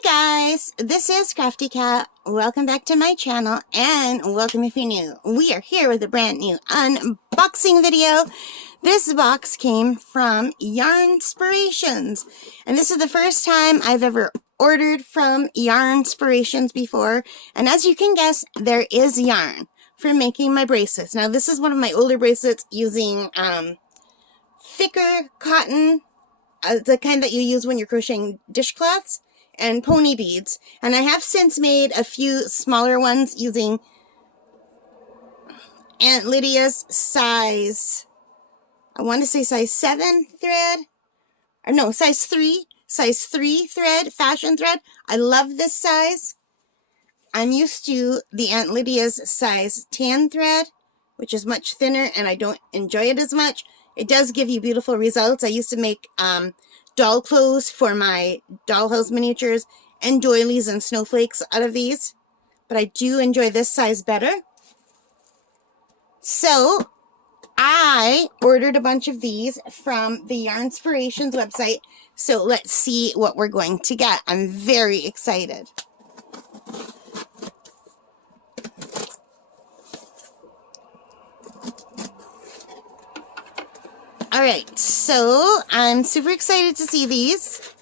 Hi guys, this is Crafty Cat. Welcome back to my channel and welcome if you're new. We are here with a brand new unboxing video. This box came from Yarnspirations and this is the first time I've ever ordered from Yarnspirations before, and as you can guess, there is yarn for making my bracelets. Now this is one of my older bracelets using thicker cotton, the kind that you use when you're crocheting dishcloths, and pony beads, and I have since made a few smaller ones using Aunt Lydia's size, I want to say size 7 thread, or no, size 3 thread, fashion thread. I love this size. I'm used to the Aunt Lydia's size 10 thread, which is much thinner, and I don't enjoy it as much. It does give you beautiful results. I used to make doll clothes for my dollhouse miniatures and doilies and snowflakes out of these, but I do enjoy this size better. So I ordered a bunch of these from the Yarnspirations website, so let's see what we're going to get. I'm very excited. Alright, so I'm super excited to see these.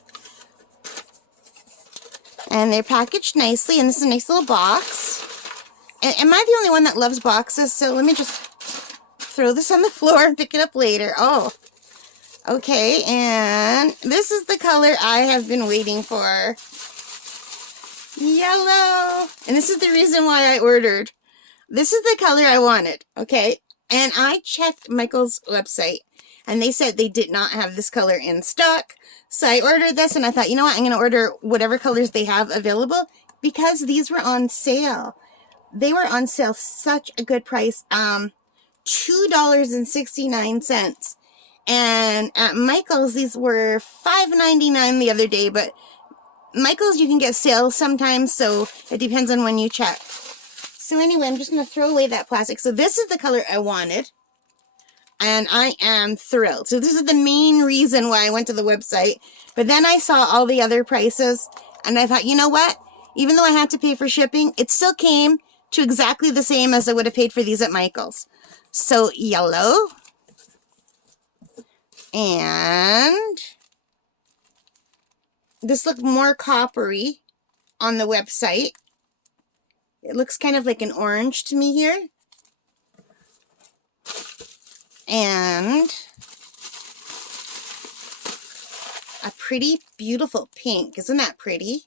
And they're packaged nicely, and this is a nice little box. And am I the only one that loves boxes? So let me just throw this on the floor and pick it up later. Oh, okay, and this is the color I have been waiting for. Yellow! And this is the reason why I ordered. This is the color I wanted, okay? And I checked Michael's website, and they said they did not have this color in stock. So I ordered this, and I thought, you know what, I'm going to order whatever colors they have available because these were on sale. They were on sale such a good price, $2.69. And at Michael's, these were $5.99 the other day, but Michael's you can get sales sometimes, so it depends on when you check. So anyway, I'm just going to throw away that plastic. So this is the color I wanted. And I am thrilled. So this is the main reason why I went to the website. But then I saw all the other prices, and I thought, you know what? Even though I had to pay for shipping, it still came to exactly the same as I would have paid for these at Michael's. So yellow. And this looked more coppery on the website. It looks kind of like an orange to me here. And a pretty, beautiful pink. Isn't that pretty?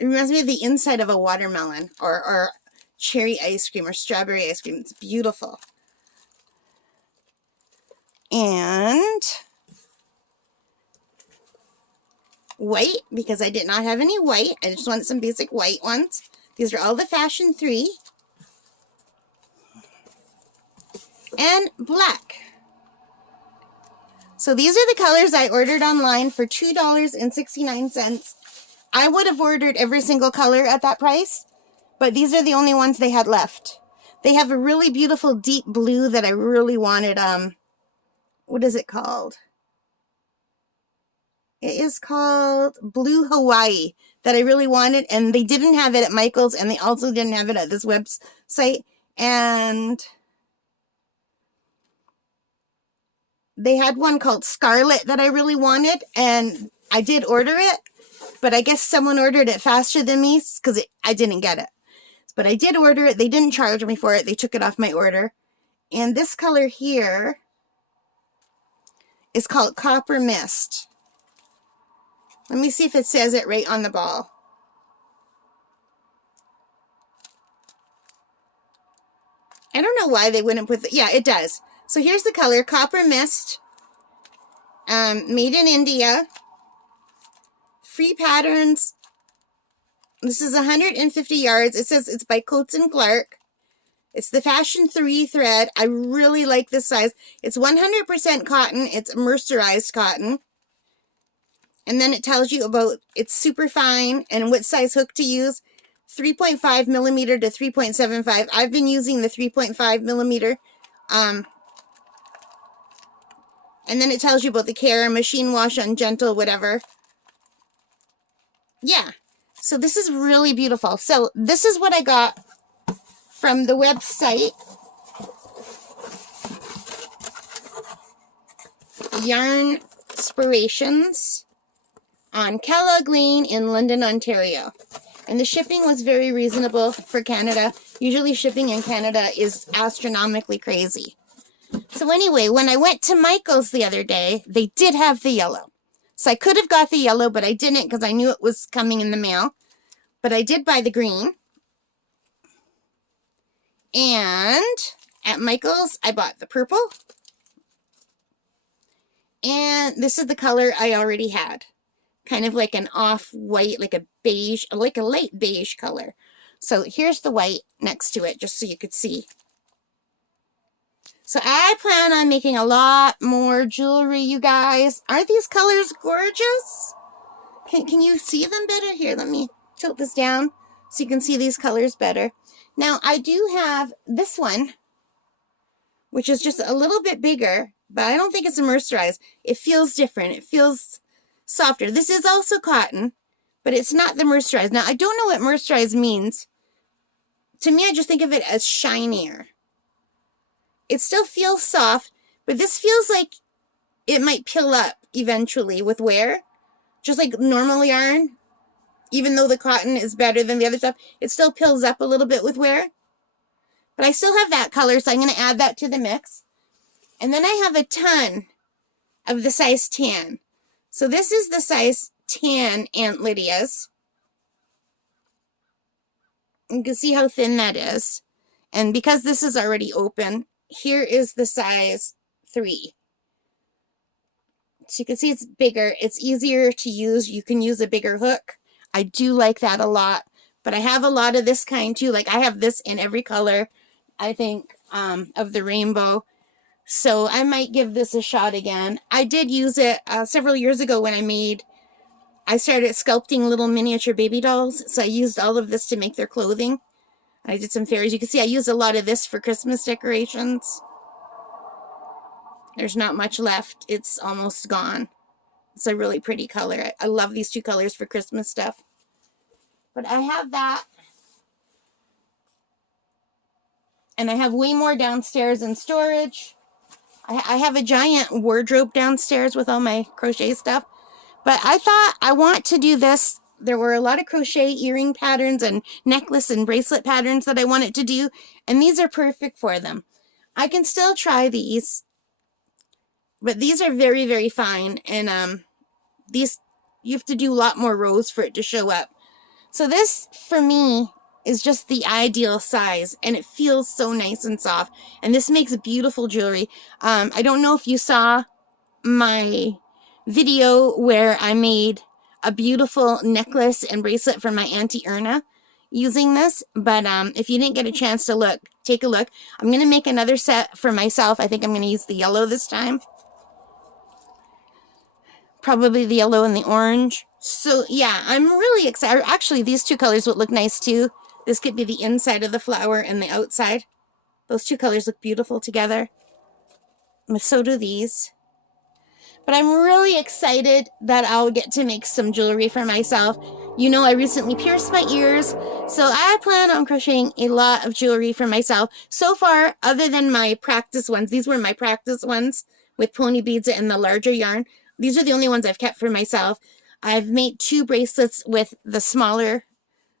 It reminds me of the inside of a watermelon or cherry ice cream or strawberry ice cream. It's beautiful. And white, because I did not have any white. I just wanted some basic white ones. These are all the Fashion 3. And black. So these are the colors I ordered online for $2.69. I would have ordered every single color at that price, but these are the only ones they had left. They have a really beautiful deep blue that I really wanted. What is it called? It is called Blue Hawaii that I really wanted, and they didn't have it at Michael's, and they also didn't have it at this website. And they had one called Scarlet that I really wanted, and I did order it, but I guess someone ordered it faster than me because I didn't get it. But I did order it. They didn't charge me for it. They took it off my order. And this color here is called Copper Mist. Let me see if it says it right on the ball. I don't know why they wouldn't put the... Yeah, it does. So here's the color, Copper Mist, made in India, free patterns. This is 150 yards. It says it's by Coats & Clark. It's the Fashion 3 thread. I really like this size. It's 100% cotton. It's mercerized cotton. And then it tells you about it's super fine and what size hook to use. 3.5 millimeter to 3.75. I've been using the 3.5 millimeter. And then it tells you about the care, machine wash, on gentle, whatever. yeah, so this is really beautiful. So this is what I got from the website Yarnspirations on Kellogg Lane in London, Ontario. And the shipping was very reasonable for Canada. Usually shipping in Canada is astronomically crazy. So anyway, when I went to Michael's the other day, they did have the yellow. So I could have got the yellow, but I didn't because I knew it was coming in the mail. But I did buy the green. And at Michael's, I bought the purple. And this is the color I already had. Kind of like an off-white, like a beige, like a light beige color. So here's the white next to it, just so you could see. So I plan on making a lot more jewelry, you guys. Aren't these colors gorgeous? Can you see them better? Here, let me tilt this down so you can see these colors better. Now, I do have this one, which is just a little bit bigger, but I don't think it's mercerized. It feels different. It feels softer. This is also cotton, but it's not the mercerized. Now, I don't know what mercerized means. To me, I just think of it as shinier. It still feels soft, but this feels like it might peel up eventually with wear. Just like normal yarn, even though the cotton is better than the other stuff, it still peels up a little bit with wear. But I still have that color, so I'm going to add that to the mix. And then I have a ton of the size tan. So this is the size tan Aunt Lydia's. You can see how thin that is. And because this is already open, here is the size 3. So you can see it's bigger. It's easier to use. You can use a bigger hook. I do like that a lot. But I have a lot of this kind too. Like I have this in every color, I think, of the rainbow. So I might give this a shot again. I did use it several years ago when I started sculpting little miniature baby dolls. So I used all of this to make their clothing. I did some fairies. You can see I used a lot of this for Christmas decorations. There's not much left. It's almost gone. It's a really pretty color. I love these two colors for Christmas stuff. But I have that. And I have way more downstairs in storage. I have a giant wardrobe downstairs with all my crochet stuff. But I thought I want to do this. There were a lot of crochet earring patterns and necklace and bracelet patterns that I wanted to do. And these are perfect for them. I can still try these. But these are very, very fine. And these, you have to do a lot more rows for it to show up. So this, for me, is just the ideal size. And it feels so nice and soft. And this makes beautiful jewelry. I don't know if you saw my video where I made a beautiful necklace and bracelet for my Auntie Erna using this. But if you didn't get a chance to look, take a look. I'm going to make another set for myself. I think I'm going to use the yellow this time. Probably the yellow and the orange. So yeah, I'm really excited. Actually, these two colors would look nice too. This could be the inside of the flower and the outside. Those two colors look beautiful together. So do these. But I'm really excited that I'll get to make some jewelry for myself. You know, I recently pierced my ears, so I plan on crocheting a lot of jewelry for myself. So far, other than my practice ones, these were my practice ones with pony beads and the larger yarn. These are the only ones I've kept for myself. I've made 2 bracelets with the smaller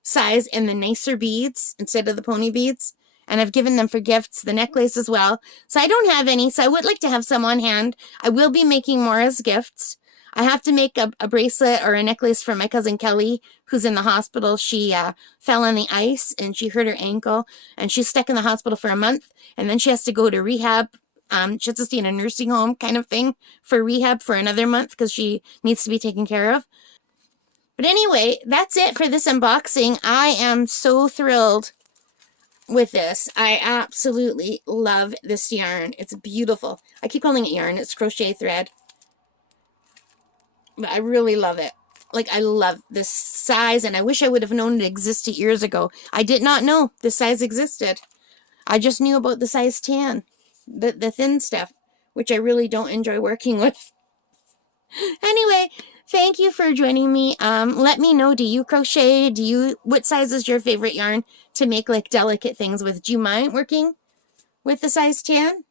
size and the nicer beads instead of the pony beads. And I've given them for gifts, the necklace as well. So I don't have any, so I would like to have some on hand. I will be making more as gifts. I have to make a bracelet or a necklace for my cousin Kelly, who's in the hospital. She fell on the ice and she hurt her ankle. And she's stuck in the hospital for a month. And then she has to go to rehab. She has to stay in a nursing home kind of thing for rehab for another month because she needs to be taken care of. But anyway, that's it for this unboxing. I am so thrilled with this. I absolutely love this yarn. It's beautiful. I keep calling it yarn. It's crochet thread. But I really love it. Like, I love this size, and I wish I would have known it existed years ago. I did not know this size existed. I just knew about the size tan, the thin stuff, which I really don't enjoy working with. Anyway, Thank you for joining me. Let me know, do you crochet? What size is your favorite yarn to make like delicate things with? Do you mind working with the size 10?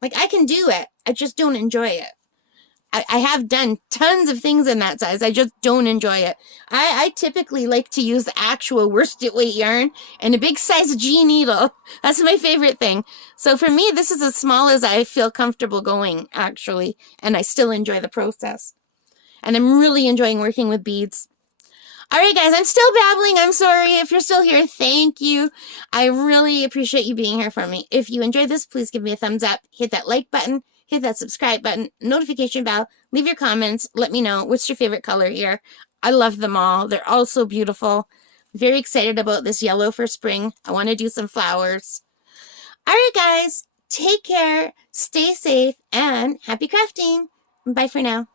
Like, I can do it. I just don't enjoy it. I have done tons of things in that size. I just don't enjoy it. I typically like to use the actual worsted weight yarn and a big size G needle. That's my favorite thing. So for me, this is as small as I feel comfortable going, actually. And I still enjoy the process. And I'm really enjoying working with beads. All right, guys, I'm still babbling. I'm sorry. If you're still here, thank you. I really appreciate you being here for me. If you enjoyed this, please give me a thumbs up. Hit that like button. Hit that subscribe button. Notification bell. Leave your comments. Let me know what's your favorite color here. I love them all. They're all so beautiful. Very excited about this yellow for spring. I want to do some flowers. All right, guys. Take care. Stay safe. And happy crafting. Bye for now.